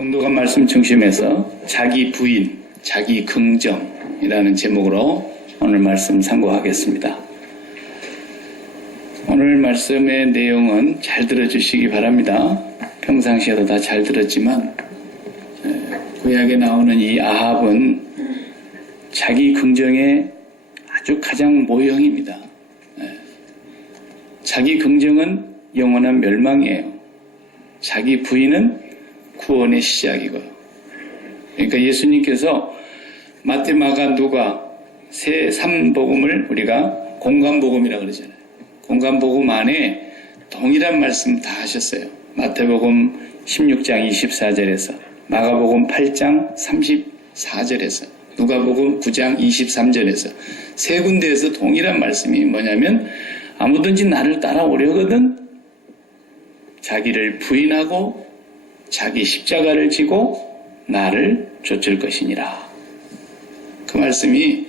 성도가 말씀 중심에서 자기 부인, 자기 긍정이라는 제목으로 오늘 말씀 상고하겠습니다. 오늘 말씀의 내용은 잘 들어주시기 바랍니다. 평상시에도 다 잘 들었지만 구약에 나오는 이 아합은 자기 긍정의 아주 가장 모형입니다. 자기 긍정은 영원한 멸망이에요. 자기 부인은 구원의 시작이고요. 그러니까 예수님께서 마태, 마가, 누가 세 3복음을 우리가 공감복음이라고 그러잖아요. 공감복음 안에 동일한 말씀 다 하셨어요. 마태복음 16장 24절에서, 마가복음 8장 34절에서, 누가복음 9장 23절에서 세 군데에서 동일한 말씀이 뭐냐면 아무든지 나를 따라오려거든 자기를 부인하고 자기 십자가를 지고 나를 좇을 것이니라. 그 말씀이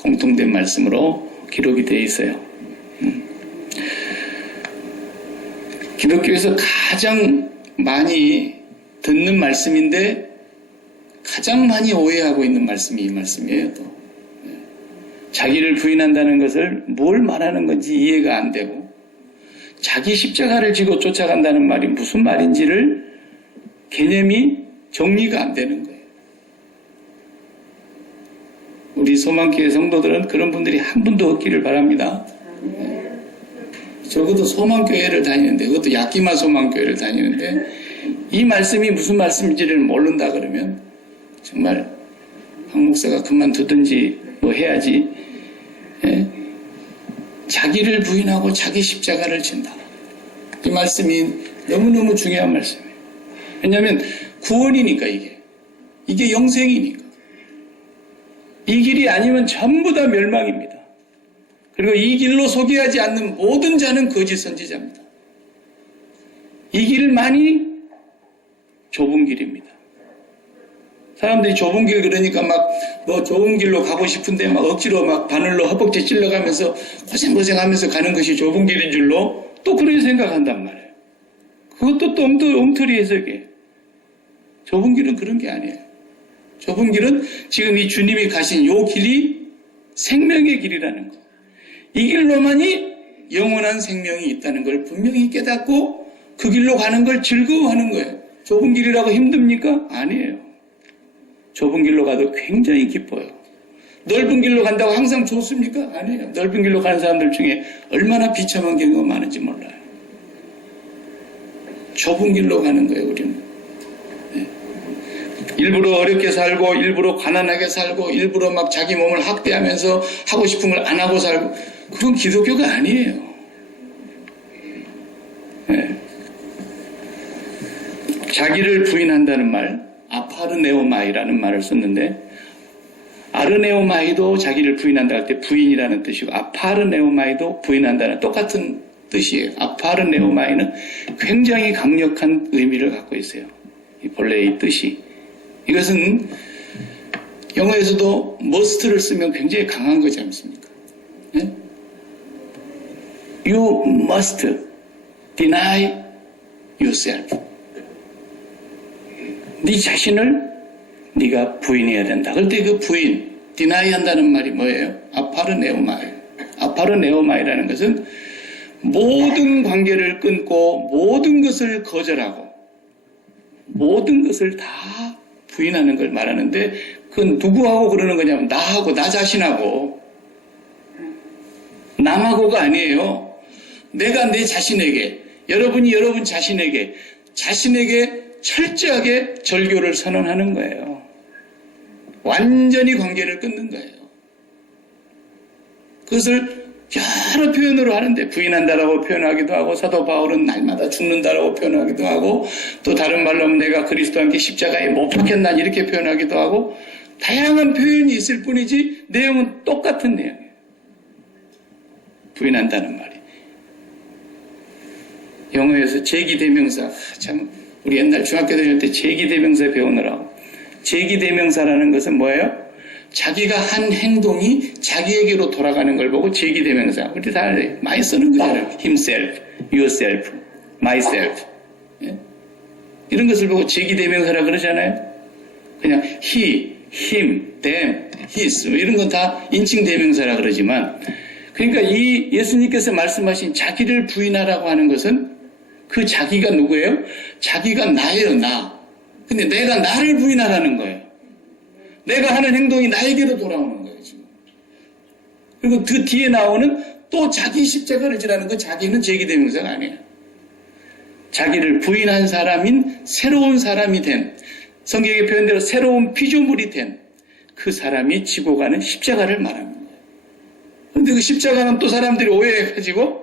공통된 말씀으로 기록이 되어 있어요. 기독교에서 가장 많이 듣는 말씀인데 가장 많이 오해하고 있는 말씀이 이 말씀이에요. 또 자기를 부인한다는 것을 뭘 말하는 건지 이해가 안 되고, 자기 십자가를 지고 쫓아간다는 말이 무슨 말인지를 개념이 정리가 안 되는 거예요. 우리 소망교회 성도들은 그런 분들이 한 분도 없기를 바랍니다. 적어도 소망교회를 다니는데, 그것도 약기마 소망교회를 다니는데 이 말씀이 무슨 말씀인지를 모른다 그러면 정말 박 목사가 그만두든지 뭐 해야지. 자기를 부인하고 자기 십자가를 진다. 이 말씀이 너무너무 중요한 말씀이에요. 왜냐하면 구원이니까 이게 영생이니까. 이 길이 아니면 전부 다 멸망입니다. 그리고 이 길로 소개하지 않는 모든 자는 거짓 선지자입니다. 이 길만이 좁은 길입니다. 사람들이 좁은 길 그러니까 막 뭐 좁은 길로 가고 싶은데 막 억지로 막 바늘로 허벅지 찔러가면서 고생하면서 가는 것이 좁은 길인 줄로 또 그렇게 생각한단 말이에요. 그것도 또 엉터리 해석이에요. 좁은 길은 그런 게 아니에요. 좁은 길은 지금 이 주님이 가신 요 길이 생명의 길이라는 거. 이 길로만이 영원한 생명이 있다는 걸 분명히 깨닫고 그 길로 가는 걸 즐거워하는 거예요. 좁은 길이라고 힘듭니까? 아니에요. 좁은 길로 가도 굉장히 기뻐요. 넓은 길로 간다고 항상 좋습니까? 아니에요. 넓은 길로 가는 사람들 중에 얼마나 비참한 경우가 많은지 몰라요. 좁은 길로 가는 거예요, 우리는. 일부러 어렵게 살고, 일부러 가난하게 살고, 일부러 막 자기 몸을 학대하면서 하고 싶은 걸 안 하고 살고, 그런 기독교가 아니에요. 자기를 부인한다는 말, 아파르네오마이라는 말을 썼는데, 아르네오마이도 자기를 부인한다 할 때 부인이라는 뜻이고, 아파르네오마이도 부인한다는 똑같은 뜻이에요. 아파르네오마이는 굉장히 강력한 의미를 갖고 있어요. 본래 이 뜻이. 이것은 영어에서도 must를 쓰면 굉장히 강한 거지 않습니까? You must deny yourself. 네 자신을 네가 부인해야 된다. 그럴 때 그 부인, deny 한다는 말이 뭐예요? 아파르네오마이예요. 아파르네오마이라는 것은 모든 관계를 끊고 모든 것을 거절하고 모든 것을 다 부인하는 걸 말하는데, 그건 누구하고 그러는 거냐면 나하고, 나 자신하고, 남하고가 아니에요. 내가 내 자신에게, 여러분이 여러분 자신에게 철저하게 절교를 선언하는 거예요. 완전히 관계를 끊는 거예요. 그것을 여러 표현으로 하는데, 부인한다라고 표현하기도 하고, 사도 바울은 날마다 죽는다라고 표현하기도 하고, 또 다른 말로 하면 내가 그리스도와 함께 십자가에 못 박혔나 이렇게 표현하기도 하고, 다양한 표현이 있을 뿐이지 내용은 똑같은 내용이에요. 부인한다는 말이. 영어에서 제기대명사, 참 우리 옛날 중학교 다닐 때 제기대명사 배우느라고. 제기대명사라는 것은 뭐예요? 자기가 한 행동이 자기에게로 돌아가는 걸 보고 제기대명사. 우리 다 많이 쓰는 거잖아요. himself, yourself, myself. 이런 것을 보고 제기대명사라 그러잖아요. 그냥 he, him, them, his 이런 건 다 인칭대명사라 그러지만 그러니까 이 예수님께서 말씀하신 자기를 부인하라고 하는 것은 그 자기가 누구예요? 자기가 나예요, 나. 근데 내가 나를 부인하라는 거예요. 내가 하는 행동이 나에게로 돌아오는 거예요, 지금. 그리고 그 뒤에 나오는 또 자기 십자가를 지라는 그 자기는 제기대명사가 아니에요. 자기를 부인한 사람인 새로운 사람이 된, 성경의 표현대로 새로운 피조물이 된 그 사람이 지고 가는 십자가를 말하는 거예요. 그런데 그 십자가는 또 사람들이 오해해가지고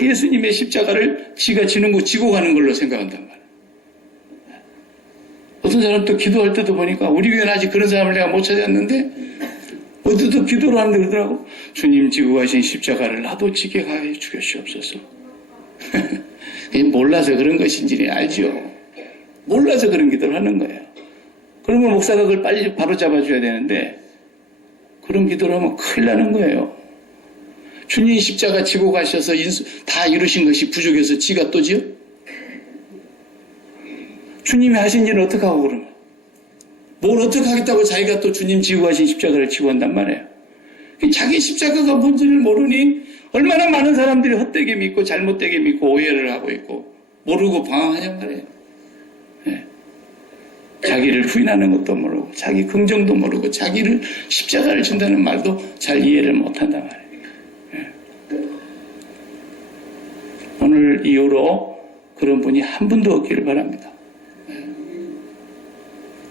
예수님의 십자가를 지가 지고 가는 걸로 생각한단 말이에요. 어떤 사람 또 기도할 때도 보니까 우리 교회는 아직 그런 사람을 내가 못 찾았는데 어디도 기도를 하는데 그러더라고. 주님 지고 가신 십자가를 나도 지게 하여 주시옵소서. 몰라서 그런 것인지 알죠. 몰라서 그런 기도를 하는 거예요. 그러면 목사가 그걸 빨리 바로 잡아줘야 되는데 그런 기도를 하면 큰일 나는 거예요. 주님 십자가 지고 가셔서 다 이루신 것이 부족해서 지가 또 지어? 주님이 하신 일을 어떻게 하고 그러면? 뭘 어떻게 하겠다고 자기가 또 주님 지고 가신 십자가를 지고 한단 말이에요. 자기 십자가가 뭔지를 모르니 얼마나 많은 사람들이 헛되게 믿고 잘못되게 믿고 오해를 하고 있고 모르고 방황하냔 말이에요. 네. 자기를 부인하는 것도 모르고 자기 긍정도 모르고 자기를 십자가를 준다는 말도 잘 이해를 못한단 말이에요. 네. 오늘 이후로 그런 분이 한 분도 없기를 바랍니다. 네.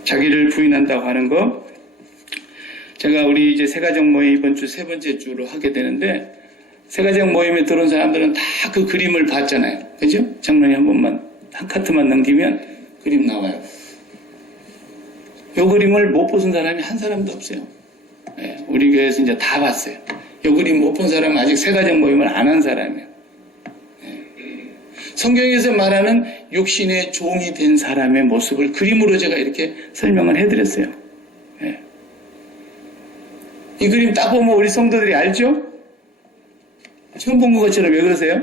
자기를 부인한다고 하는 거 제가 우리 이제 세가정 모임 이번 주 세 번째 주로 하게 되는데 세가정 모임에 들어온 사람들은 다 그 그림을 봤잖아요. 그죠? 장로님 한 번만 한 카트만 넘기면 그림 나와요. 이 그림을 못 보신 사람이 한 사람도 없어요. 네, 우리 교회에서 이제 다 봤어요. 이 그림 못 본 사람은 아직 세가정 모임을 안 한 사람이에요. 네. 성경에서 말하는 육신의 종이 된 사람의 모습을 그림으로 제가 이렇게 설명을 해드렸어요. 네. 이 그림 딱 보면 우리 성도들이 알죠? 처음 본 것처럼 왜 그러세요?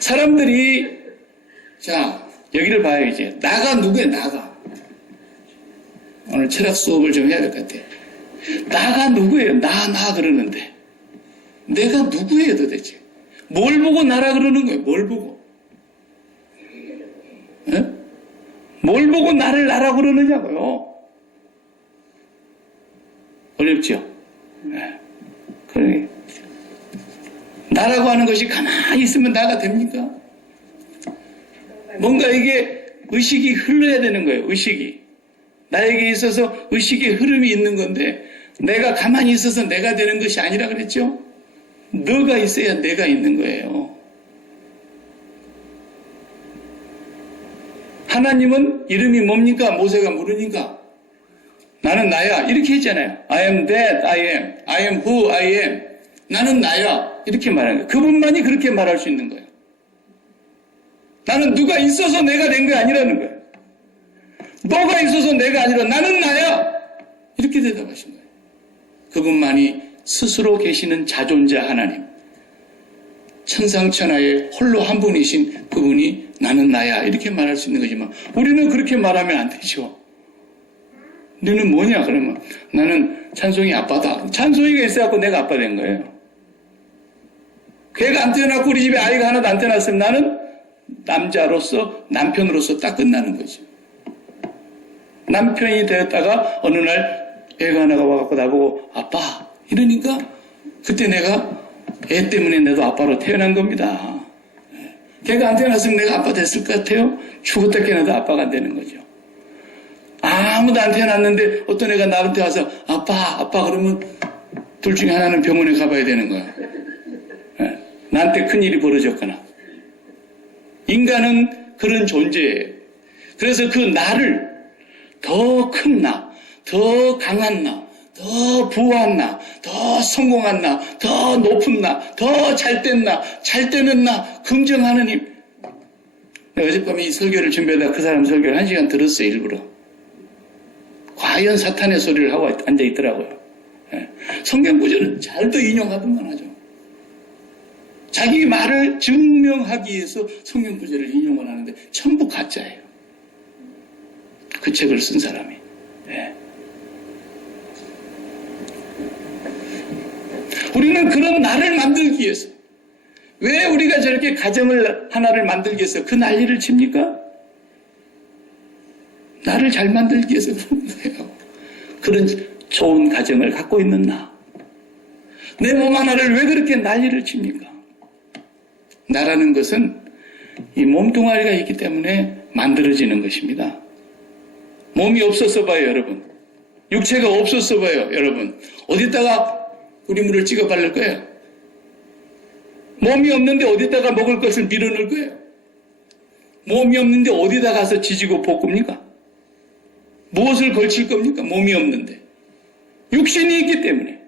사람들이 자 여기를 봐요. 이제 나가 누구야? 나가 오늘 철학 수업을 좀 해야 될 것 같아요. 나가 누구예요? 나 그러는데 내가 누구예요 도대체? 뭘 보고 나라 그러는 거예요? 뭘 보고? 네? 뭘 보고 나를 나라 그러느냐고요? 어렵죠? 네. 그러니 나라고 하는 것이 가만히 있으면 나가 됩니까? 뭔가 이게 의식이 흘러야 되는 거예요. 의식이. 나에게 있어서 의식의 흐름이 있는 건데 내가 가만히 있어서 내가 되는 것이 아니라 그랬죠? 너가 있어야 내가 있는 거예요. 하나님은 이름이 뭡니까? 모세가 물으니까 나는 나야 이렇게 했잖아요. I am that I am. I am who I am. 나는 나야 이렇게 말하는 거예요. 그분만이 그렇게 말할 수 있는 거예요. 나는 누가 있어서 내가 된 게 아니라는 거예요. 너가 있어서 내가 아니라 나는 나야 이렇게 대답하신 거예요. 그분만이 스스로 계시는 자존자 하나님, 천상천하에 홀로 한 분이신 그분이 나는 나야 이렇게 말할 수 있는 거지만 우리는 그렇게 말하면 안 되죠. 너는 뭐냐 그러면 나는 찬송이 아빠다. 찬송이가 있어갖고 내가 아빠 된 거예요. 걔가 안 태어났고 우리 집에 아이가 하나도 안 태어났으면 나는 남자로서 남편으로서 딱 끝나는 거죠. 남편이 되었다가 어느 날 애가 하나가 와갖고 나보고 아빠 이러니까 그때 내가 애 때문에 나도 아빠로 태어난 겁니다. 걔가 안 태어났으면 내가 아빠 됐을 것 같아요? 죽었다 깨어나도 아빠가 안 되는 거죠. 아무도 안 태어났는데 어떤 애가 나한테 와서 아빠 그러면 둘 중에 하나는 병원에 가봐야 되는 거야. 나한테 큰일이 벌어졌거나. 인간은 그런 존재예요. 그래서 그 나를 더 큰 나, 더 강한 나, 더 부한 나, 더 성공한 나, 더 높은 나, 더 잘된 나, 잘 되는 나, 긍정하는 힘. 내가 어젯밤에 이 설교를 준비하다가 그 사람 설교를 1시간 들었어요, 일부러. 과연 사탄의 소리를 하고 앉아있더라고요. 성경 구절은 잘도 인용하더만 하죠. 자기 말을 증명하기 위해서 성경 구절을 인용을 하는데 전부 가짜예요. 그 책을 쓴 사람이. 네. 우리는 그런 나를 만들기 위해서, 왜 우리가 저렇게 가정을 하나를 만들기 위해서 그 난리를 칩니까? 나를 잘 만들기 위해서 그런 거예요. 그런 좋은 가정을 갖고 있는 나. 내 몸 하나를 왜 그렇게 난리를 칩니까? 나라는 것은 이 몸뚱아리가 있기 때문에 만들어지는 것입니다. 몸이 없었어 봐요, 여러분. 육체가 없었어 봐요, 여러분. 어디다가 우리 물을 찍어 바를 거예요? 몸이 없는데 어디다가 먹을 것을 밀어넣을 거예요? 몸이 없는데 어디다 가서 지지고 볶습니까? 무엇을 걸칠 겁니까? 몸이 없는데. 육신이 있기 때문에.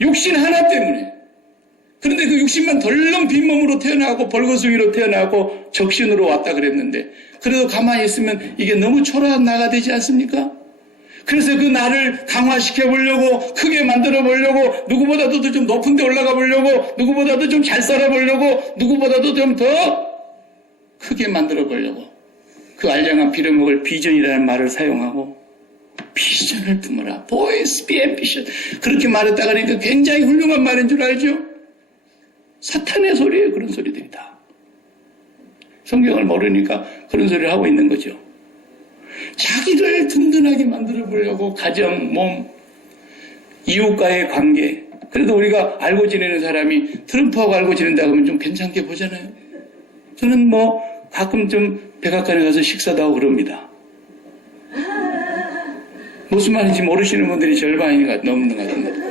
육신 하나 때문에. 그런데 그 육신만 덜렁 빈몸으로 태어나고 벌거숭이로 태어나고 적신으로 왔다 그랬는데, 그래도 가만히 있으면 이게 너무 초라한 나가 되지 않습니까? 그래서 그 나를 강화시켜 보려고, 크게 만들어 보려고, 누구보다도 좀 높은 데 올라가 보려고, 누구보다도 좀 잘 살아 보려고, 누구보다도 좀 더 크게 만들어 보려고, 그 알량한 빌어먹을 비전이라는 말을 사용하고, 비전을 품어라. Boys, be ambition. 그렇게 말했다 그러니까 굉장히 훌륭한 말인 줄 알죠? 사탄의 소리예요, 그런 소리들이 다. 성경을 모르니까 그런 소리를 하고 있는 거죠. 자기를 든든하게 만들어 보려고 가정, 몸, 이웃과의 관계. 그래도 우리가 알고 지내는 사람이 트럼프하고 알고 지낸다 그러면 좀 괜찮게 보잖아요. 저는 뭐 가끔 좀 백악관에 가서 식사도 하고 그럽니다. 무슨 말인지 모르시는 분들이 절반이 넘는 것 같은데.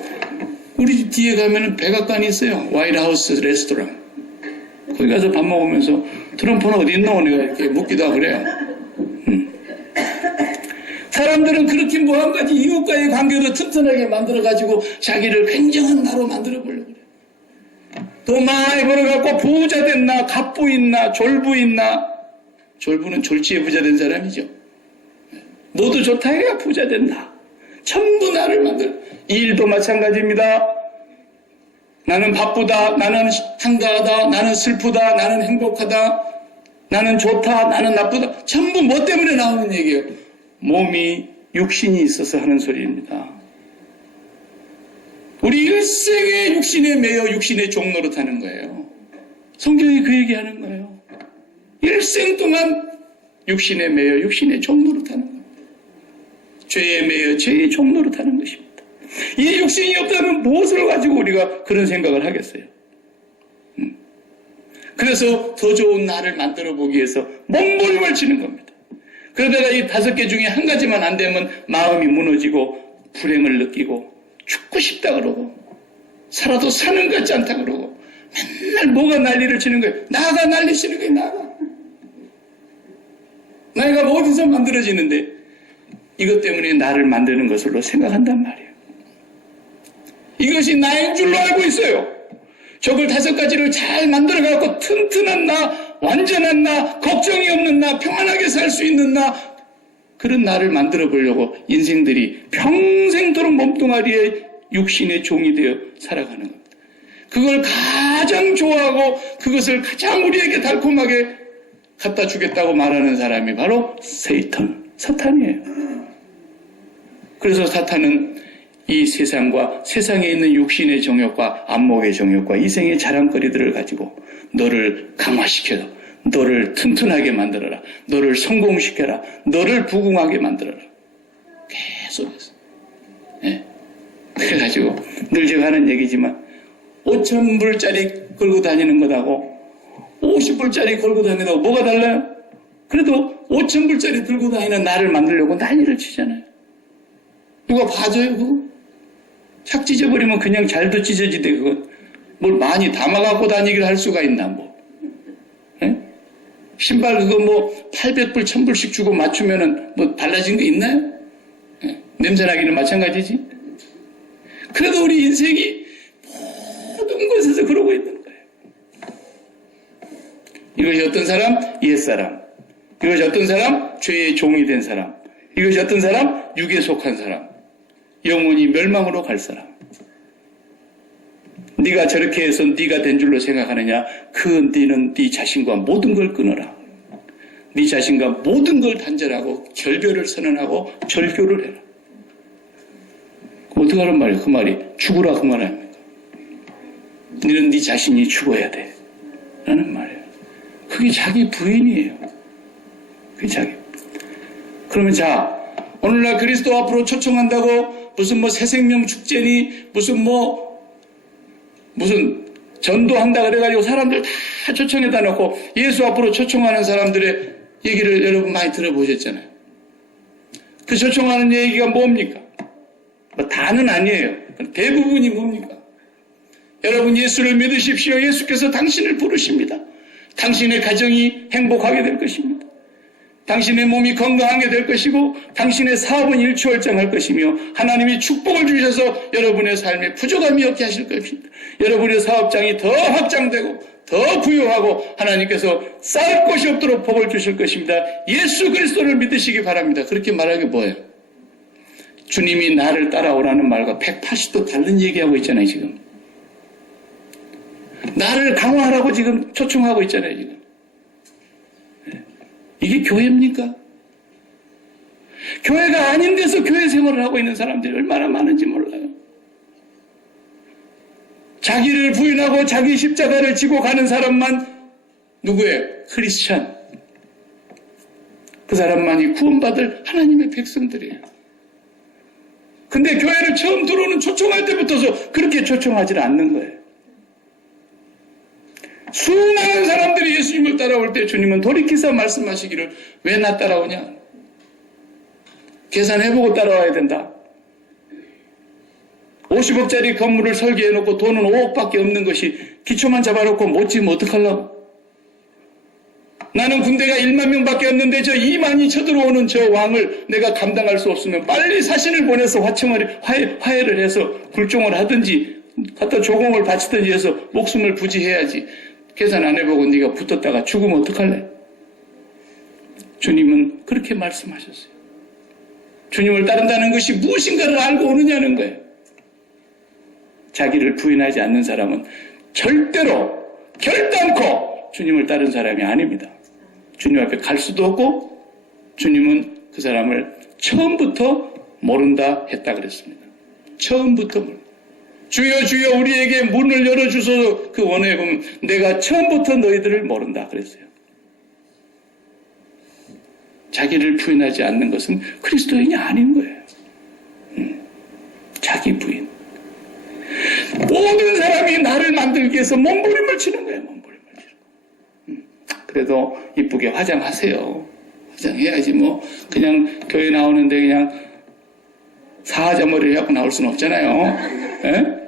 우리 집 뒤에 가면은 백악관이 있어요. 화이트하우스 레스토랑. 거기 가서 밥 먹으면서 트럼프는 어디 있노? 내가 이렇게 묻기도 하고 그래요. 사람들은 그렇게 뭐 한 가지 이웃과의 관계도 튼튼하게 만들어가지고 자기를 굉장한 나로 만들어 보려고 그래요. 돈 많이 벌어갖고 부자 됐나, 갑부 있나, 졸부 있나. 졸부는 졸지에 부자 된 사람이죠. 너도 좋다 해야 부자 된다. 전부 나를 만들어. 이 일도 마찬가지입니다. 나는 바쁘다, 나는 한가하다, 나는 슬프다, 나는 행복하다, 나는 좋다, 나는 나쁘다. 전부 뭐 때문에 나오는 얘기예요? 몸이, 육신이 있어서 하는 소리입니다. 우리 일생에 육신에 매여 육신의 종노릇 하는 거예요. 성경이 그 얘기하는 거예요. 일생 동안 육신에 매여 육신의 종노릇 하는 거예요. 죄에 매여 죄의 종노릇 하는 것입니다. 이 육신이 없다면 무엇을 가지고 우리가 그런 생각을 하겠어요? 그래서 더 좋은 나를 만들어 보기 위해서 몸부림을 치는 겁니다. 그러다가 이 5개 중에 한 가지만 안 되면 마음이 무너지고 불행을 느끼고 죽고 싶다 그러고 살아도 사는 것 같지 않다 그러고 맨날 뭐가 난리를 치는 거예요. 나가 난리 치는 거예요. 나가 어디서 만들어지는데 이것 때문에 나를 만드는 것으로 생각한단 말이에요. 이것이 나인 줄로 알고 있어요. 저걸 5가지를 잘 만들어갖고 튼튼한 나, 완전한 나, 걱정이 없는 나, 평안하게 살 수 있는 나, 그런 나를 만들어 보려고 인생들이 평생도록 몸뚱아리에 육신의 종이 되어 살아가는 겁니다. 그걸 가장 좋아하고 그것을 가장 우리에게 달콤하게 갖다 주겠다고 말하는 사람이 바로 사탄이에요. 그래서 사탄은 이 세상과 세상에 있는 육신의 정욕과 안목의 정욕과 이생의 자랑거리들을 가지고 너를 강화시켜, 너를 튼튼하게 만들어라, 너를 성공시켜라, 너를 부궁하게 만들어라. 계속해서. 네. 그래가지고 늘 제가 하는 얘기지만 5,000불짜리 걸고 다니는 것하고 50불짜리 걸고 다니는 것하고 뭐가 달라요? 그래도 5,000불짜리 들고 다니는 나를 만들려고 난리를 치잖아요. 누가 봐줘요 그거? 착 찢어버리면 그냥 잘도 찢어지대. 그건 뭘 많이 담아갖고 다니기를 할 수가 있나 뭐. 에? 신발 그거 뭐 800불 1,000불씩 주고 맞추면은 뭐 달라진 거 있나요? 에? 냄새나기는 마찬가지지. 그래도 우리 인생이 모든 곳에서 그러고 있는 거예요. 이것이 어떤 사람? 옛사람. 이것이 어떤 사람? 죄의 종이 된 사람. 이것이 어떤 사람? 육에 속한 사람. 영원히 멸망으로 갈 사람. 네가 저렇게 해서 네가 된 줄로 생각하느냐? 그 네는 네 자신과 모든 걸 끊어라. 네 자신과 모든 걸 단절하고 결별을 선언하고 절교를 해라. 어떻게 하는 말이에요? 그 말이 죽으라 그 말 아닙니까? 너는 네 자신이 죽어야 돼 라는 말이에요. 그게 자기 부인이에요. 그게 자기. 그러면 자, 오늘날 그리스도 앞으로 초청한다고 무슨 뭐 새생명 축제니 무슨 전도한다 그래가지고 사람들 다 초청해다 놓고 예수 앞으로 초청하는 사람들의 얘기를 여러분 많이 들어보셨잖아요. 그 초청하는 얘기가 뭡니까? 뭐 다는 아니에요. 대부분이 뭡니까? 여러분 예수를 믿으십시오. 예수께서 당신을 부르십니다. 당신의 가정이 행복하게 될 것입니다. 당신의 몸이 건강하게 될 것이고 당신의 사업은 일취월장할 것이며 하나님이 축복을 주셔서 여러분의 삶에 부족함이 없게 하실 것입니다. 여러분의 사업장이 더 확장되고 더 부유하고 하나님께서 쌓을 것이 없도록 복을 주실 것입니다. 예수 그리스도를 믿으시기 바랍니다. 그렇게 말하는 게 뭐예요? 주님이 나를 따라오라는 말과 180도 다른 얘기하고 있잖아요. 지금 나를 강화하라고 지금 초청하고 있잖아요. 지금 이게 교회입니까? 교회가 아닌 데서 교회 생활을 하고 있는 사람들이 얼마나 많은지 몰라요. 자기를 부인하고 자기 십자가를 지고 가는 사람만 누구예요? 크리스찬. 그 사람만이 구원받을 하나님의 백성들이에요. 근데 교회를 처음 들어오는 초청할 때부터서 그렇게 초청하지 않는 거예요. 수많은 사람들이 예수님을 따라올 때 주님은 돌이켜서 말씀하시기를 왜 나 따라오냐? 계산해보고 따라와야 된다. 50억짜리 건물을 설계해놓고 돈은 5억밖에 없는 것이 기초만 잡아놓고 못 지으면 어떡하려고? 나는 군대가 1만 명밖에 없는데 저 2만이 쳐들어오는 저 왕을 내가 감당할 수 없으면 빨리 사신을 보내서 화해를 해서 굴종을 하든지 갖다 조공을 바치든지 해서 목숨을 부지해야지. 계산 안 해보고 네가 붙었다가 죽으면 어떡할래? 주님은 그렇게 말씀하셨어요. 주님을 따른다는 것이 무엇인가를 알고 오느냐는 거예요. 자기를 부인하지 않는 사람은 절대로 결단코 주님을 따른 사람이 아닙니다. 주님 앞에 갈 수도 없고 주님은 그 사람을 처음부터 모른다 했다 그랬습니다. 처음부터 모른다. 주여 주여 우리에게 문을 열어주소서. 그 원어에 보면 내가 처음부터 너희들을 모른다 그랬어요. 자기를 부인하지 않는 것은 그리스도인이 아닌 거예요. 자기 부인. 모든 사람이 나를 만들기 위해서 몸부림을 치는 거예요. 몸부림을 치는. 그래도 이쁘게 화장하세요. 화장해야지 뭐 그냥 교회 나오는데 그냥 사자머리를 하고 나올 수는 없잖아요. 에?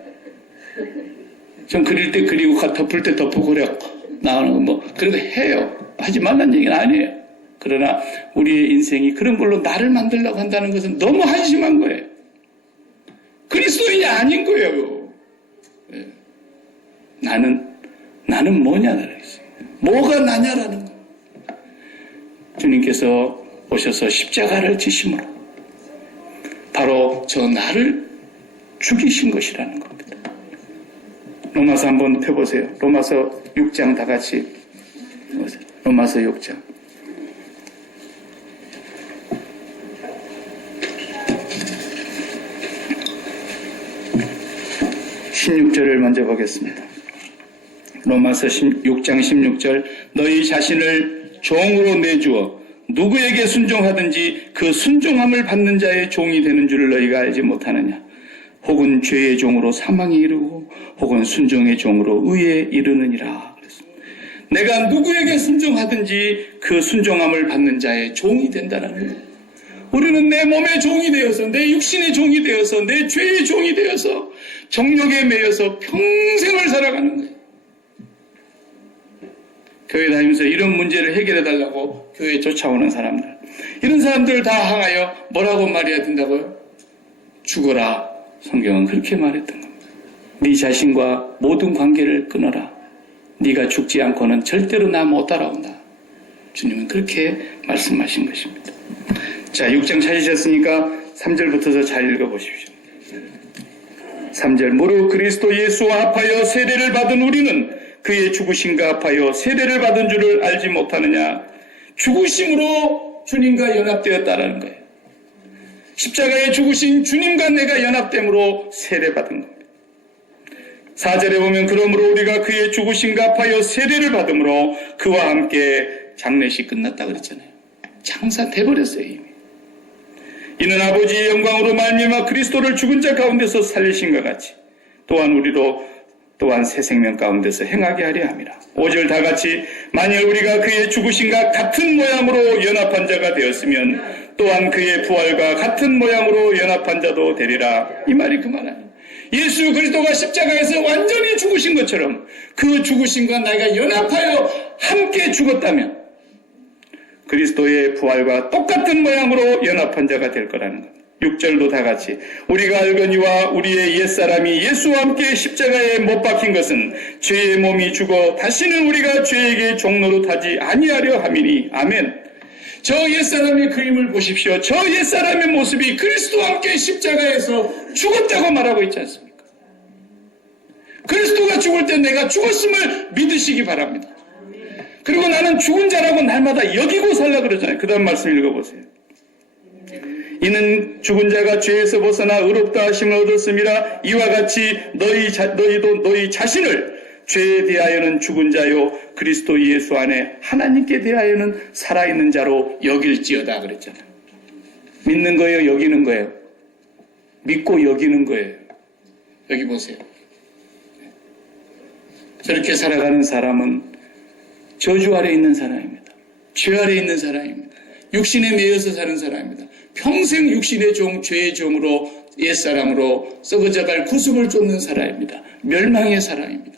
좀 그릴 때 그리고 덮을 때 덮고 그래 나오는 거 뭐 그래도 해요. 하지 말란 얘기는 아니에요. 그러나 우리의 인생이 그런 걸로 나를 만들려고 한다는 것은 너무 한심한 거예요. 그리스도인이 아닌 거예요. 네. 나는 뭐냐라는 거죠. 뭐가 나냐라는 거. 주님께서 오셔서 십자가를 지심으로 바로 저 나를 죽이신 것이라는 겁니다. 로마서 한번 펴보세요. 로마서 6장 다 같이 보세요. 로마서 6장. 16절을 먼저 보겠습니다. 로마서 6장 16절 너희 자신을 종으로 내주어 누구에게 순종하든지 그 순종함을 받는 자의 종이 되는 줄을 너희가 알지 못하느냐. 혹은 죄의 종으로 사망에 이르고 혹은 순종의 종으로 의에 이르느니라. 내가 누구에게 순종하든지 그 순종함을 받는 자의 종이 된다는 거예요. 우리는 내 몸의 종이 되어서 내 육신의 종이 되어서 내 죄의 종이 되어서 정욕에 매여서 평생을 살아가는 거예요. 교회 다니면서 이런 문제를 해결해달라고 교회에 쫓아오는 사람들, 이런 사람들을 다 향하여 뭐라고 말해야 된다고요? 죽어라. 성경은 그렇게 말했던 겁니다. 네 자신과 모든 관계를 끊어라. 네가 죽지 않고는 절대로 나 못 따라온다. 주님은 그렇게 말씀하신 것입니다. 자, 6장 찾으셨으니까 3절부터 잘 읽어보십시오. 3절 무릇 그리스도 예수와 합하여 세례를 받은 우리는 그의 죽으심과 합하여 세례를 받은 줄을 알지 못하느냐. 죽으심으로 주님과 연합되었다라는 거예요. 십자가에 죽으신 주님과 내가 연합됨으로 세례받은 겁니다. 4절에 보면 그러므로 우리가 그의 죽으심과 합하여 세례를 받음으로 그와 함께 장례식 끝났다 그랬잖아요. 장사 돼버렸어요 이미. 이는 아버지의 영광으로 말미암아 그리스도를 죽은 자 가운데서 살리신 것 같이 또한 우리도 또한 새 생명 가운데서 행하게 하려 함이라. 5절 다 같이 만일 우리가 그의 죽으심과 같은 모양으로 연합한 자가 되었으면 또한 그의 부활과 같은 모양으로 연합한 자도 되리라. 이 말이 그 말 아니에요. 예수 그리스도가 십자가에서 완전히 죽으신 것처럼 그 죽으심과 나이가 연합하여 함께 죽었다면 그리스도의 부활과 똑같은 모양으로 연합한 자가 될 거라는 것. 6절도 다 같이 우리가 알거니와 우리의 옛사람이 예수와 함께 십자가에 못 박힌 것은 죄의 몸이 죽어 다시는 우리가 죄에게 종노릇하지 아니하려 함이니. 아멘. 저 옛사람의 그림을 보십시오. 저 옛사람의 모습이 그리스도와 함께 십자가에서 죽었다고 말하고 있지 않습니까? 그리스도가 죽을 때 내가 죽었음을 믿으시기 바랍니다. 그리고 나는 죽은 자라고 날마다 여기고 살라 그러잖아요. 그 다음 말씀 읽어보세요. 이는 죽은 자가 죄에서 벗어나 의롭다 하심을 얻었음이라. 이와 같이 너희도 너희 자신을 죄에 대하여는 죽은 자요 그리스도 예수 안에 하나님께 대하여는 살아있는 자로 여길지어다 그랬잖아요. 믿는 거예요, 여기는 거예요? 믿고 여기는 거예요. 여기 보세요. 저렇게 살아가는 사람은 저주 아래 있는 사람입니다. 죄 아래 있는 사람입니다. 육신에 매여서 사는 사람입니다. 평생 육신의 종, 죄의 종으로 옛사람으로 썩어져갈 구습을 쫓는 사람입니다. 멸망의 사람입니다.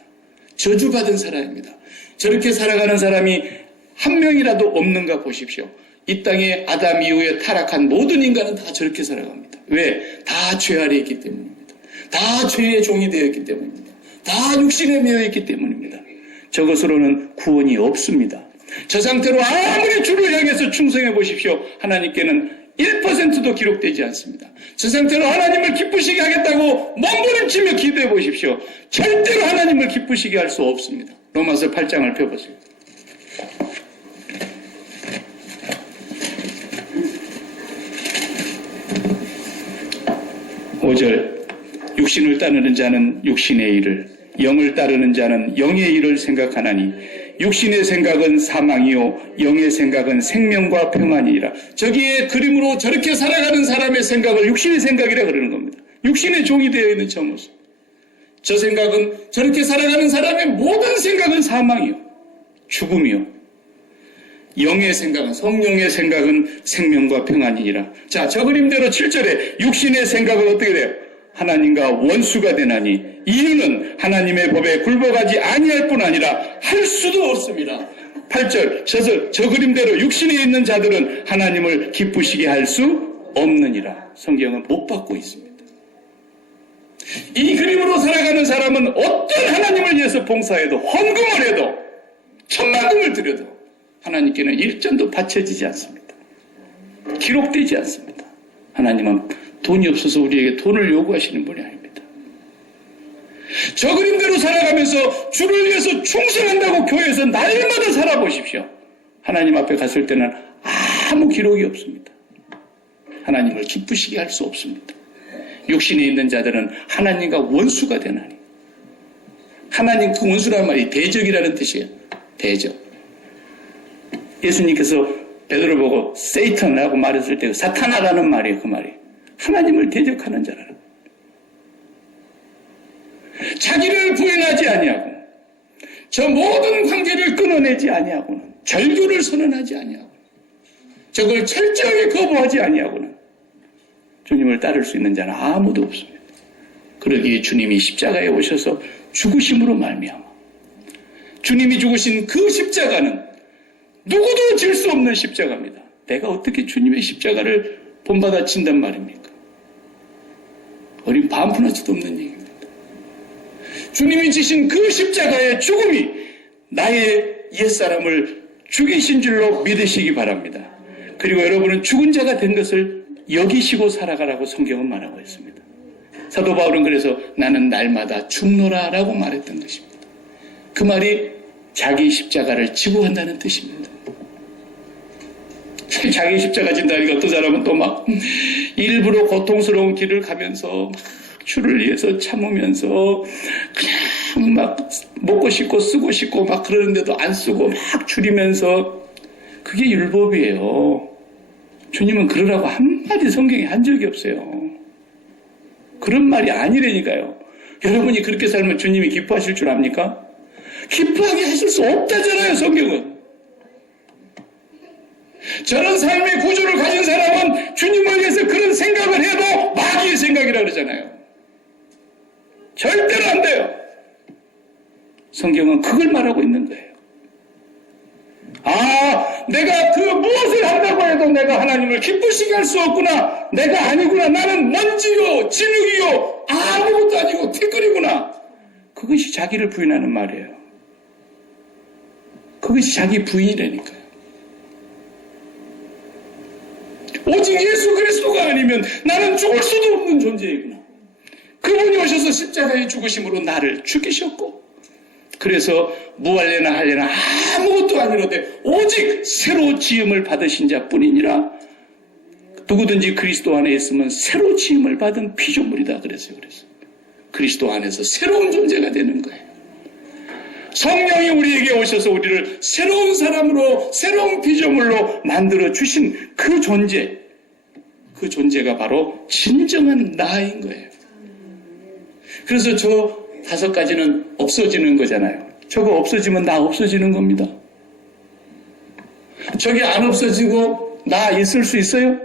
저주받은 사람입니다. 저렇게 살아가는 사람이 한 명이라도 없는가 보십시오. 이 땅에 아담 이후에 타락한 모든 인간은 다 저렇게 살아갑니다. 왜? 다 죄 아래 있기 때문입니다. 다 죄의 종이 되어 있기 때문입니다. 다 육신에 매여 있기 때문입니다. 저것으로는 구원이 없습니다. 저 상태로 아무리 주를 향해서 충성해 보십시오. 하나님께는 1%도 기록되지 않습니다. 저 상태로 하나님을 기쁘시게 하겠다고 몸부림치며 기도해 보십시오. 절대로 하나님을 기쁘시게 할 수 없습니다. 로마서 8장을 펴보세요. (5절) 육신을 따르는 자는 육신의 일을, 영을 따르는 자는 영의 일을 생각하나니 육신의 생각은 사망이요 영의 생각은 생명과 평안이니라. 저기에 그림으로 저렇게 살아가는 사람의 생각을 육신의 생각이라 그러는 겁니다. 육신의 종이 되어 있는 저 모습. 저 생각은 저렇게 살아가는 사람의 모든 생각은 사망이요 죽음이요 영의 생각은 성령의 생각은 생명과 평안이니라. 자, 저 그림대로 7절에 육신의 생각은 어떻게 돼요? 하나님과 원수가 되나니 이유는 하나님의 법에 굴복하지 아니할 뿐 아니라 할 수도 없습니다. 8절 저 그림대로 육신에 있는 자들은 하나님을 기쁘시게 할 수 없느니라. 성경은 못 받고 있습니다. 이 그림으로 살아가는 사람은 어떤 하나님을 위해서 봉사해도 헌금을 해도 천만금을 드려도 하나님께는 일전도 바쳐지지 않습니다. 기록되지 않습니다. 하나님은 돈이 없어서 우리에게 돈을 요구하시는 분이 아닙니다. 저 그림대로 살아가면서 주를 위해서 충성한다고 교회에서 날마다 살아보십시오. 하나님 앞에 갔을 때는 아무 기록이 없습니다. 하나님을 기쁘시게 할 수 없습니다. 육신에 있는 자들은 하나님과 원수가 되나니. 하나님 그 원수란 말이 대적이라는 뜻이에요. 대적. 예수님께서 베드로 보고 세이탄이라고 말했을 때 사탄아라는 말이에요. 그 말이. 하나님을 대적하는 자라. 자기를 부인하지 아니하고 저 모든 관계를 끊어내지 아니하고는 절교를 선언하지 아니하고 저걸 철저하게 거부하지 아니하고는 주님을 따를 수 있는 자는 아무도 없습니다. 그러기에 주님이 십자가에 오셔서 죽으심으로 말미암아 주님이 죽으신 그 십자가는 누구도 질 수 없는 십자가입니다. 내가 어떻게 주님의 십자가를 본받아 친단 말입니까? 어린 반푼하지도 없는 얘기입니다. 주님이 지신 그 십자가의 죽음이 나의 옛사람을 죽이신 줄로 믿으시기 바랍니다. 그리고 여러분은 죽은 자가 된 것을 여기시고 살아가라고 성경은 말하고 있습니다. 사도 바울은 그래서 나는 날마다 죽노라 라고 말했던 것입니다. 그 말이 자기 십자가를 지고 한다는 뜻입니다. 자기 십자가 진다니까 어떤 사람은 또 막 일부러 고통스러운 길을 가면서 막 주를 위해서 참으면서 그냥 막 먹고 싶고 쓰고 싶고 막 그러는데도 안 쓰고 막 줄이면서 그게 율법이에요. 주님은 그러라고 한마디 성경에 한 적이 없어요. 그런 말이 아니라니까요. 여러분이 그렇게 살면 주님이 기뻐하실 줄 압니까? 기뻐하게 하실 수 없다잖아요, 성경은. 저런 삶의 구조를 가진 사람은 주님을 위해서 그런 생각을 해도 마귀의 생각이라 그러잖아요. 절대로 안 돼요. 성경은 그걸 말하고 있는 거예요. 내가 그 무엇을 한다고 해도 내가 하나님을 기쁘시게 할 수 없구나. 내가 아니구나. 나는 먼지요, 진흙이요, 아무것도 아니고 티끌이구나. 그것이 자기를 부인하는 말이에요. 그것이 자기 부인이라니까요. 오직 예수 그리스도가 아니면 나는 죽을 수도 없는 존재이구나. 그분이 오셔서 십자가에 죽으심으로 나를 죽이셨고, 그래서 무할래나 할래나 아무것도 아니로되 오직 새로 지음을 받으신 자뿐이니라. 누구든지 그리스도 안에 있으면 새로 지음을 받은 피조물이다 그랬어요. 그래서 그리스도 안에서 새로운 존재가 되는 거예요. 성령이 우리에게 오셔서 우리를 새로운 사람으로, 새로운 피조물로 만들어 주신 그 존재, 그 존재가 바로 진정한 나인 거예요. 그래서 저 5가지는 없어지는 거잖아요. 저거 없어지면 나 없어지는 겁니다. 저게 안 없어지고 나 있을 수 있어요?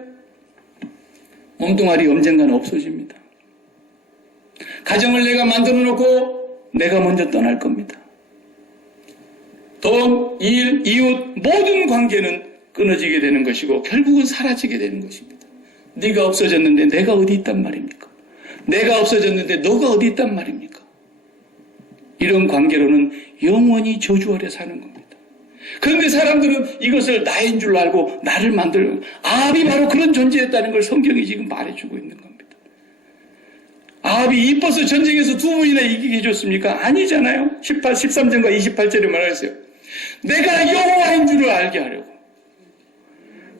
몸뚱아리 언젠가는 없어집니다. 가정을 내가 만들어 놓고 내가 먼저 떠날 겁니다. 돈, 일, 이웃 모든 관계는 끊어지게 되는 것이고 결국은 사라지게 되는 것입니다. 네가 없어졌는데 내가 어디 있단 말입니까? 내가 없어졌는데 너가 어디 있단 말입니까? 이런 관계로는 영원히 저주 아래 사는 겁니다. 그런데 사람들은 이것을 나인 줄 알고 나를 만들고, 아합이 바로 그런 존재였다는 걸 성경이 지금 말해주고 있는 겁니다. 아합이 이뻐서 전쟁에서 2번이나 이기게 해줬습니까? 아니잖아요. 13절과 28절에 말했어요. 내가 여호와인 줄을 알게 하려고.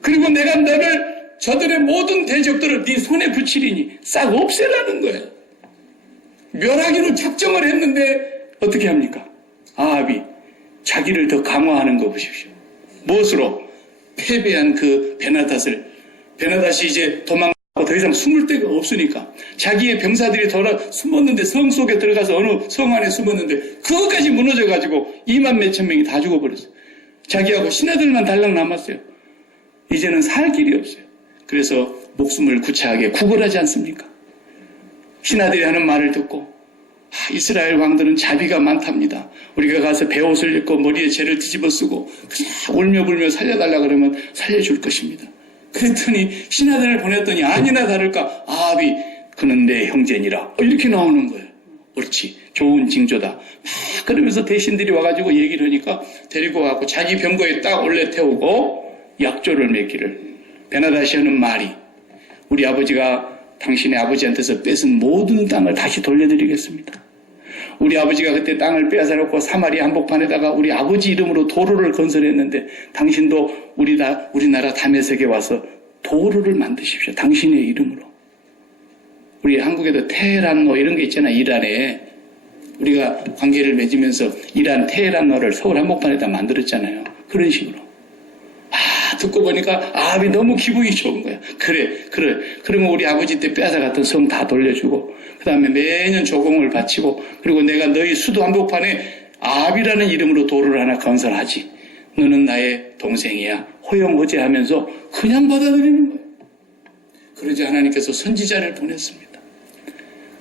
그리고 내가 너를 저들의 모든 대적들을 네 손에 붙이리니 싹 없애라는 거예요. 멸하기로 작정을 했는데 어떻게 합니까? 아합이 자기를 더 강화하는 거 보십시오. 무엇으로? 패배한 그 베나닷이 이제 도망가고 더 이상 숨을 데가 없으니까 자기의 병사들이 돌아 숨었는데, 성 속에 들어가서 어느 성 안에 숨었는데 그것까지 무너져가지고 2만 몇천 명이 다 죽어버렸어요. 자기하고 신하들만 달랑 남았어요. 이제는 살 길이 없어요. 그래서 목숨을 구차하게 구걸하지 않습니까? 신하들이 하는 말을 듣고 이스라엘 왕들은 자비가 많답니다. 우리가 가서 베옷을 입고 머리에 재를 뒤집어 쓰고 그냥 울며불며 살려달라 그러면 살려줄 것입니다. 그랬더니 신하들을 보냈더니 아니나 다를까 아합이 그는 내 형제니라 이렇게 나오는 거예요. 옳지, 좋은 징조다. 막 그러면서 대신들이 와가지고 얘기를 하니까 데리고 가고 자기 병거에 딱 올려 태우고 약조를 맺기를. 베나닷이 하는 말이, 우리 아버지가 당신의 아버지한테서 뺏은 모든 땅을 다시 돌려드리겠습니다. 우리 아버지가 그때 땅을 빼앗아놓고 사마리아 한복판에다가 우리 아버지 이름으로 도로를 건설했는데 당신도 우리나라 다메섹에 와서 도로를 만드십시오. 당신의 이름으로. 우리 한국에도 테헤란로 이런 게 있잖아. 이란에 우리가 관계를 맺으면서 이란 테헤란로를 서울 한복판에다 만들었잖아요. 그런 식으로. 듣고 보니까 아합이 너무 기분이 좋은 거야. 그래. 그러면 우리 아버지 때 빼앗아갔던 성 다 돌려주고, 그 다음에 매년 조공을 바치고, 그리고 내가 너희 수도 한복판에 아합이라는 이름으로 도로를 하나 건설하지. 너는 나의 동생이야. 호영호재하면서 그냥 받아들이는 거예요. 그러자 하나님께서 선지자를 보냈습니다.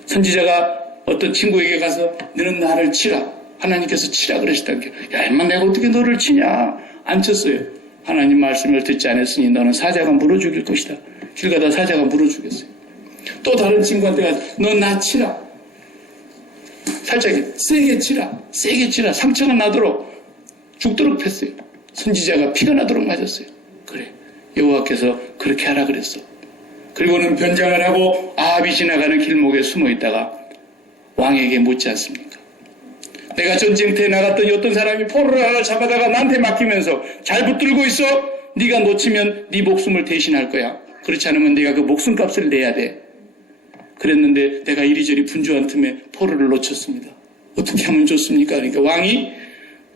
선지자가 어떤 친구에게 가서 너는 나를 치라. 하나님께서 치라 그러시다는 게, 야, 임마 내가 어떻게 너를 치냐. 안 쳤어요. 하나님 말씀을 듣지 않았으니 너는 사자가 물어 죽일 것이다. 길 가다 사자가 물어 죽였어요. 또 다른 친구한테 가서 너 나 치라. 살짝 세게 치라. 상처가 나도록 죽도록 팼어요. 선지자가 피가 나도록 맞았어요. 그래, 여호와께서 그렇게 하라 그랬어. 그리고는 변장을 하고 아합이 지나가는 길목에 숨어 있다가 왕에게 묻지 않습니까? 내가 전쟁터에 나갔더니 어떤 사람이 포로를 하나 잡아다가 나한테 맡기면서 잘 붙들고 있어. 네가 놓치면 네 목숨을 대신할 거야. 그렇지 않으면 네가 그 목숨값을 내야 돼. 그랬는데 내가 이리저리 분주한 틈에 포로를 놓쳤습니다. 어떻게 하면 좋습니까? 그러니까 왕이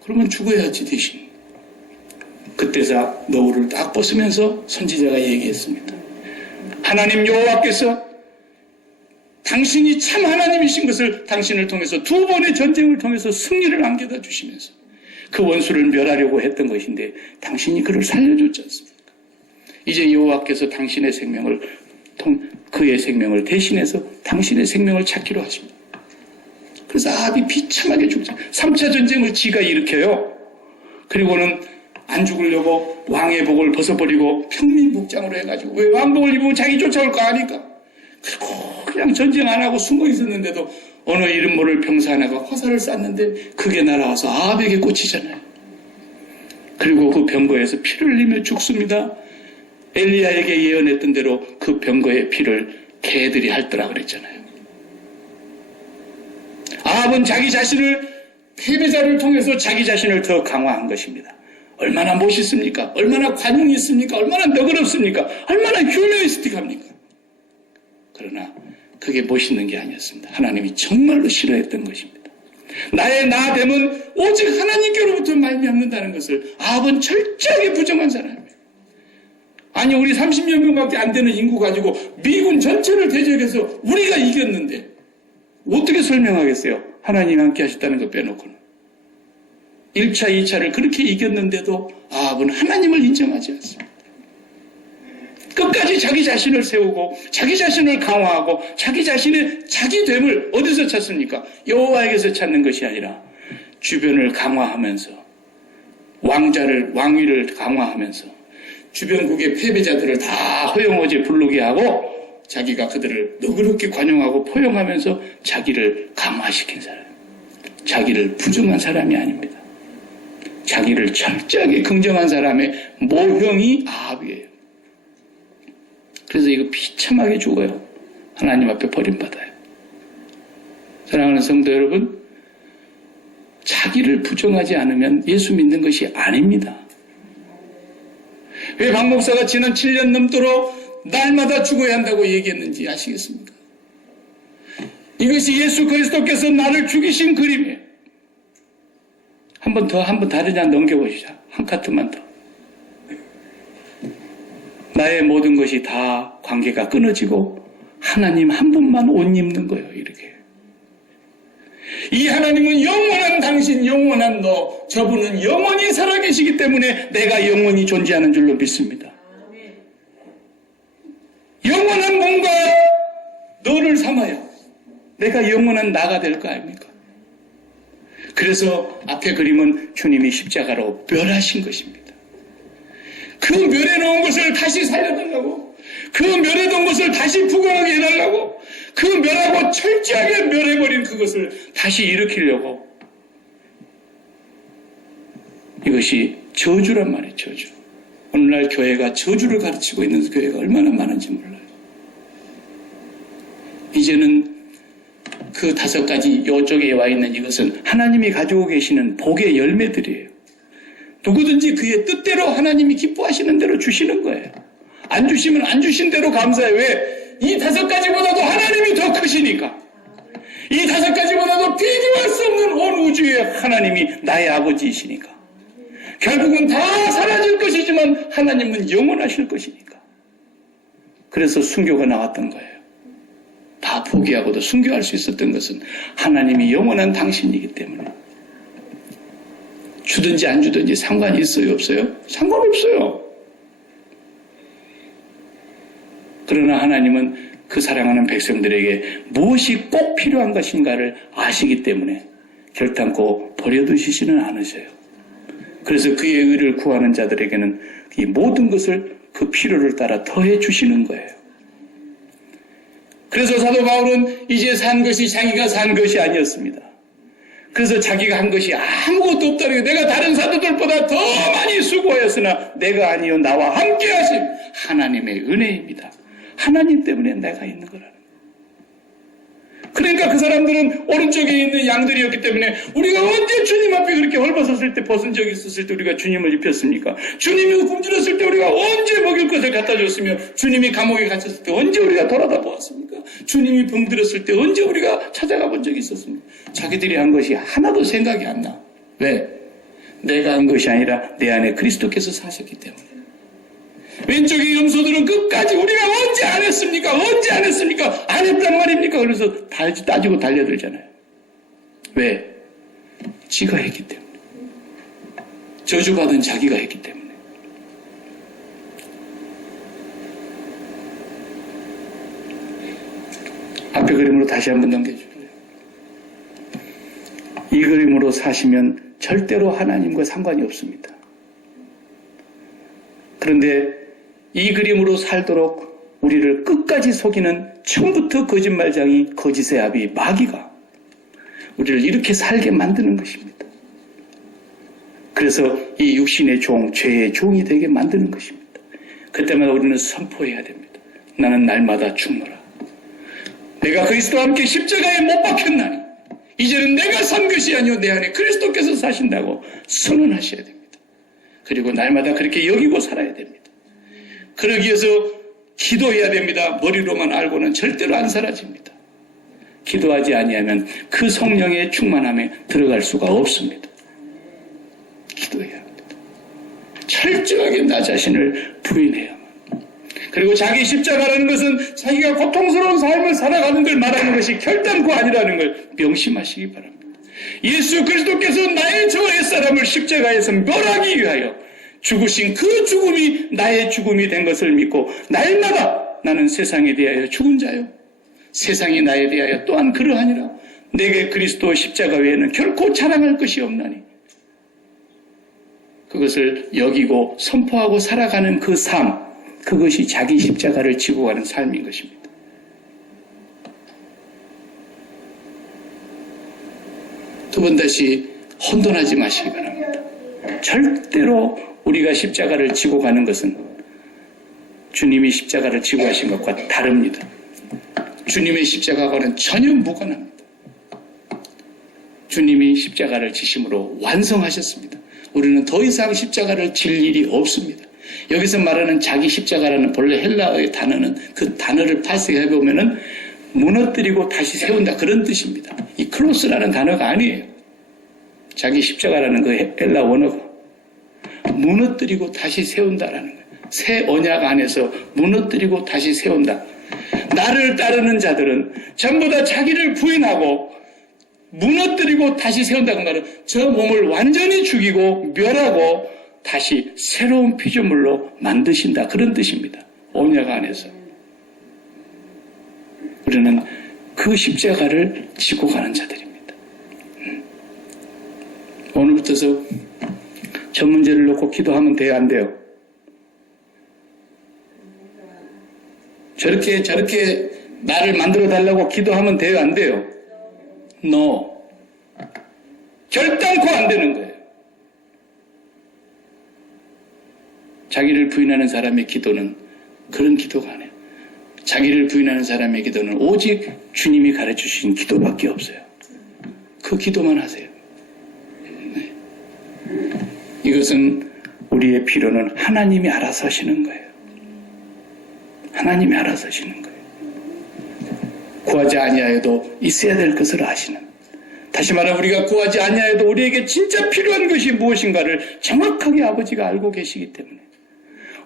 그러면 죽어야지 대신. 그때서 너울을 딱 벗으면서 선지자가 얘기했습니다. 하나님 여호와께서 당신이 참 하나님이신 것을 당신을 통해서 두 번의 전쟁을 통해서 승리를 안겨다 주시면서 그 원수를 멸하려고 했던 것인데 당신이 그를 살려줬지 않습니까? 이제 여호와께서 당신의 생명을 그의 생명을 대신해서 당신의 생명을 찾기로 하십니다. 그래서 아합이 비참하게 죽죠. 3차 전쟁을 지가 일으켜요. 그리고는 안 죽으려고 왕의 복을 벗어버리고 평민복장으로 해가지고 왜 왕복을 입으면 자기 쫓아올 거 아니까. 그리고 그냥 전쟁 안 하고 숨어 있었는데도 어느 이름 모를 병사 하나가 화살을 쐈는데 그게 날아와서 아합에게 꽂히잖아요. 그리고 그 병거에서 피를 흘리며 죽습니다. 엘리야에게 예언했던 대로 그 병거의 피를 개들이 핥더라 그랬잖아요. 아합은 자기 자신을 패배자를 통해서 자기 자신을 더 강화한 것입니다. 얼마나 멋있습니까? 얼마나 관용이 있습니까? 얼마나 너그럽습니까? 얼마나 휴머니스틱합니까? 그러나 그게 멋있는 게 아니었습니다. 하나님이 정말로 싫어했던 것입니다. 나의 나됨은 오직 하나님께로부터 말미암는다는 것을 아합은 철저하게 부정한 사람이에요. 아니 우리 30여 명밖에 안 되는 인구 가지고 미군 전체를 대적해서 우리가 이겼는데 어떻게 설명하겠어요? 하나님이 함께 하셨다는 거 빼놓고는. 1차, 2차를 그렇게 이겼는데도 아합은 하나님을 인정하지 않습니다. 끝까지 자기 자신을 세우고 자기 자신을 강화하고 자기 자신의 자기됨을 어디서 찾습니까? 여호와에게서 찾는 것이 아니라 주변을 강화하면서 왕위를 강화하면서 주변국의 패배자들을 다 허영어제 부르게 하고 자기가 그들을 너그럽게 관용하고 포용하면서 자기를 강화시킨 사람, 자기를 부정한 사람이 아닙니다. 자기를 철저하게 긍정한 사람의 모형이 아합이에요. 그래서 이거 비참하게 죽어요. 하나님 앞에 버림받아요. 사랑하는 성도 여러분, 자기를 부정하지 않으면 예수 믿는 것이 아닙니다. 왜 박 목사가 지난 7년 넘도록 날마다 죽어야 한다고 얘기했는지 아시겠습니까? 이것이 예수 그리스도께서 나를 죽이신 그림이에요. 한 번 다른 장 넘겨보시자. 한 카트만 더. 나의 모든 것이 다 관계가 끊어지고 하나님 한 분만 옷 입는 거예요. 이렇게. 이 하나님은 영원한 당신, 영원한 너, 저분은 영원히 살아계시기 때문에 내가 영원히 존재하는 줄로 믿습니다. 영원한 뭔가 너를 삼아야 내가 영원한 나가 될 거 아닙니까? 그래서 앞에 그림은 주님이 십자가로 멸하신 것입니다. 그 멸해놓은 것을 다시 살려달라고, 그 멸해놓은 것을 다시 부강하게 해달라고, 그 멸하고 철저하게 멸해버린 그것을 다시 일으키려고. 이것이 저주란 말이에요. 저주. 오늘날 교회가 저주를 가르치고 있는 교회가 얼마나 많은지 몰라요. 이제는 그 5가지 이쪽에 와 있는 이것은 하나님이 가지고 계시는 복의 열매들이에요. 누구든지 그의 뜻대로 하나님이 기뻐하시는 대로 주시는 거예요. 안 주시면 안 주신 대로 감사해요. 왜? 이 5가지보다도 하나님이 더 크시니까. 이 5가지보다도 비교할 수 없는 온 우주의 하나님이 나의 아버지이시니까. 결국은 다 사라질 것이지만 하나님은 영원하실 것이니까. 그래서 순교가 나왔던 거예요. 다 포기하고도 순교할 수 있었던 것은 하나님이 영원한 당신이기 때문에. 주든지 안 주든지 상관이 있어요? 없어요? 상관없어요. 그러나 하나님은 그 사랑하는 백성들에게 무엇이 꼭 필요한 것인가를 아시기 때문에 결단코 버려두시지는 않으세요. 그래서 그의 의를 구하는 자들에게는 이 모든 것을 그 필요를 따라 더해 주시는 거예요. 그래서 사도 바울은 이제 산 것이 자기가 산 것이 아니었습니다. 그래서 자기가 한 것이 아무것도 없다는 게 내가 다른 사도들보다 더 많이 수고하였으나 내가 아니요 나와 함께 하신 하나님의 은혜입니다. 하나님 때문에 내가 있는 거라는 거예요. 그러니까 그 사람들은 오른쪽에 있는 양들이었기 때문에 우리가 언제 주님 앞에 그렇게 헐벗었을 때, 벗은 적이 있었을 때 우리가 주님을 입혔습니까? 주님이 굶주렸을 때 우리가 언제 먹일 것을 갖다 줬으며, 주님이 감옥에 갇혔을 때 언제 우리가 돌아다 보았습니까? 주님이 병들었을 때 언제 우리가 찾아가 본 적이 있었습니까? 자기들이 한 것이 하나도 생각이 안 나. 왜? 내가 한 것이 아니라 내 안에 그리스도께서 사셨기 때문에. 왼쪽의 염소들은 끝까지 우리가 언제 안 했습니까? 언제 안 했습니까? 안 했단 말입니까? 그래서 따지고 달려들잖아요. 왜? 지가 했기 때문에. 저주받은 자기가 했기 때문에. 앞에 그림으로 다시 한번 넘겨줄게요. 이 그림으로 사시면 절대로 하나님과 상관이 없습니다. 그런데 이 그림으로 살도록 우리를 끝까지 속이는 처음부터 거짓말장이, 거짓의 아비 마귀가 우리를 이렇게 살게 만드는 것입니다. 그래서 이 육신의 종, 죄의 종이 되게 만드는 것입니다. 그때마다 우리는 선포해야 됩니다. 나는 날마다 죽노라. 내가 그리스도와 함께 십자가에 못 박혔나니 이제는 내가 산 것이 아니오 내 안에 그리스도께서 사신다고 선언하셔야 됩니다. 그리고 날마다 그렇게 여기고 살아야 됩니다. 그러기 위해서 기도해야 됩니다. 머리로만 알고는 절대로 안 사라집니다. 기도하지 아니하면 그 성령의 충만함에 들어갈 수가 없습니다. 기도해야 합니다. 철저하게 나 자신을 부인해야만. 그리고 자기 십자가라는 것은 자기가 고통스러운 삶을 살아가는 걸 말하는 것이 결단코 아니라는 걸 명심하시기 바랍니다. 예수 그리스도께서 나의 저 옛사람을 십자가에서 멸하기 위하여 죽으신 그 죽음이 나의 죽음이 된 것을 믿고 날마다 나는 세상에 대하여 죽은 자요, 세상이 나에 대하여 또한 그러하니라. 내게 그리스도 십자가 외에는 결코 자랑할 것이 없나니 그것을 여기고 선포하고 살아가는 그 삶, 그것이 자기 십자가를 지고 가는 삶인 것입니다. 두 번 다시 혼돈하지 마시기 바랍니다. 절대로 우리가 십자가를 지고 가는 것은 주님이 십자가를 지고 가신 것과 다릅니다. 주님의 십자가와는 전혀 무관합니다. 주님이 십자가를 지심으로 완성하셨습니다. 우리는 더 이상 십자가를 질 일이 없습니다. 여기서 말하는 자기 십자가라는 본래 헬라어의 단어는 그 단어를 파쇄해보면은 무너뜨리고 다시 세운다 그런 뜻입니다. 이 크로스라는 단어가 아니에요. 자기 십자가라는 그 헬라 원어가 무너뜨리고 다시 세운다라는 거예요. 새 언약 안에서 무너뜨리고 다시 세운다. 나를 따르는 자들은 전부 다 자기를 부인하고 무너뜨리고 다시 세운다는 말은 저 몸을 완전히 죽이고 멸하고 다시 새로운 피조물로 만드신다 그런 뜻입니다. 언약 안에서 우리는 그 십자가를 지고 가는 자들입니다. 오늘부터서 저 문제를 놓고 기도하면 돼요, 안 돼요? 저렇게 나를 만들어 달라고 기도하면 돼요, 안 돼요? No. 결단코 안 되는 거예요. 자기를 부인하는 사람의 기도는 그런 기도가 아니에요. 자기를 부인하는 사람의 기도는 오직 주님이 가르쳐주신 기도밖에 없어요. 그 기도만 하세요. 네. 이것은 우리의 필요는 하나님이 알아서 하시는 거예요. 하나님이 알아서 하시는 거예요. 구하지 아니하여도 있어야 될 것을 아시는. 다시 말하면 우리가 구하지 아니하여도 우리에게 진짜 필요한 것이 무엇인가를 정확하게 아버지가 알고 계시기 때문에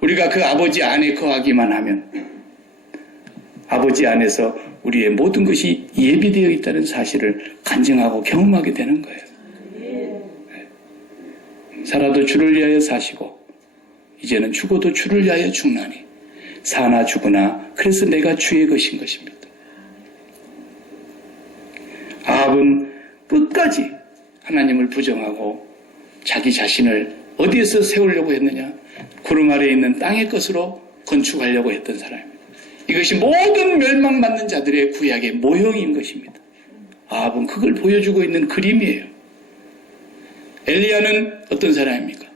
우리가 그 아버지 안에 거하기만 하면 아버지 안에서 우리의 모든 것이 예비되어 있다는 사실을 간증하고 경험하게 되는 거예요. 살아도 주를 위하여 사시고 이제는 죽어도 주를 위하여 죽나니 사나 죽으나 그래서 내가 주의 것인 것입니다. 아합은 끝까지 하나님을 부정하고 자기 자신을 어디에서 세우려고 했느냐? 구름 아래에 있는 땅의 것으로 건축하려고 했던 사람입니다. 이것이 모든 멸망받는 자들의 구약의 모형인 것입니다. 아합은 그걸 보여주고 있는 그림이에요. 엘리야는 어떤 사람입니까?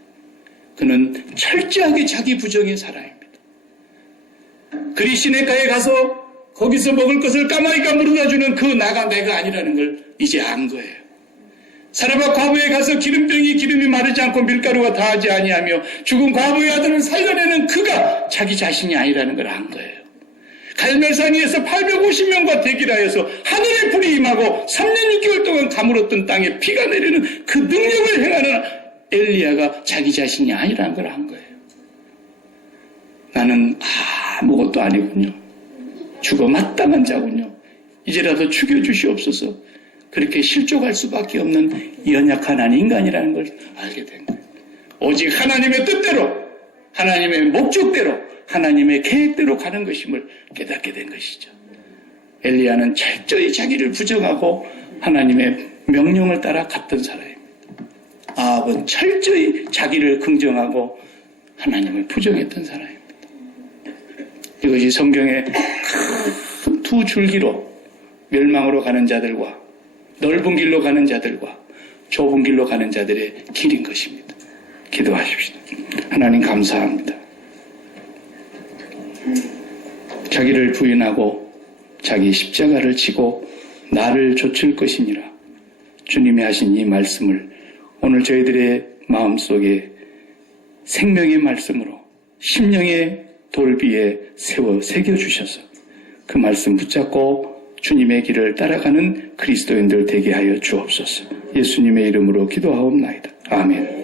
그는 철저하게 자기 부정의 사람입니다. 그리 시냇가에 가서 거기서 먹을 것을 까마귀가 물어다주는 그 나가 내가 아니라는 걸 이제 안 거예요. 사르밧 과부에 가서 기름이 마르지 않고 밀가루가 다하지 아니하며 죽은 과부의 아들을 살려내는 그가 자기 자신이 아니라는 걸 안 거예요. 갈멜산 위에서 850명과 대기하여서 하늘의 불이 임하고 3년 6개월 동안 가물었던 땅에 비가 내리는 그 능력을 행하는 엘리야가 자기 자신이 아니라는 걸 안 거예요. 나는 아무것도 아니군요. 죽어 마땅한 자군요. 이제라도 죽여주시옵소서. 그렇게 실족할 수밖에 없는 연약한 한 인간이라는 걸 알게 된 거예요. 오직 하나님의 뜻대로, 하나님의 목적대로, 하나님의 계획대로 가는 것임을 깨닫게 된 것이죠. 엘리야는 철저히 자기를 부정하고 하나님의 명령을 따라 갔던 사람입니다. 아합은 철저히 자기를 긍정하고 하나님을 부정했던 사람입니다. 이것이 성경의 큰 두 줄기로 멸망으로 가는 자들과 넓은 길로 가는 자들과 좁은 길로 가는 자들의 길인 것입니다. 기도하십시오. 하나님 감사합니다. 자기를 부인하고 자기 십자가를 지고 나를 좇을 것이니라. 주님이 하신 이 말씀을 오늘 저희들의 마음속에 생명의 말씀으로 심령의 돌비에 세워 새겨주셔서 그 말씀 붙잡고 주님의 길을 따라가는 그리스도인들 되게 하여 주옵소서. 예수님의 이름으로 기도하옵나이다. 아멘.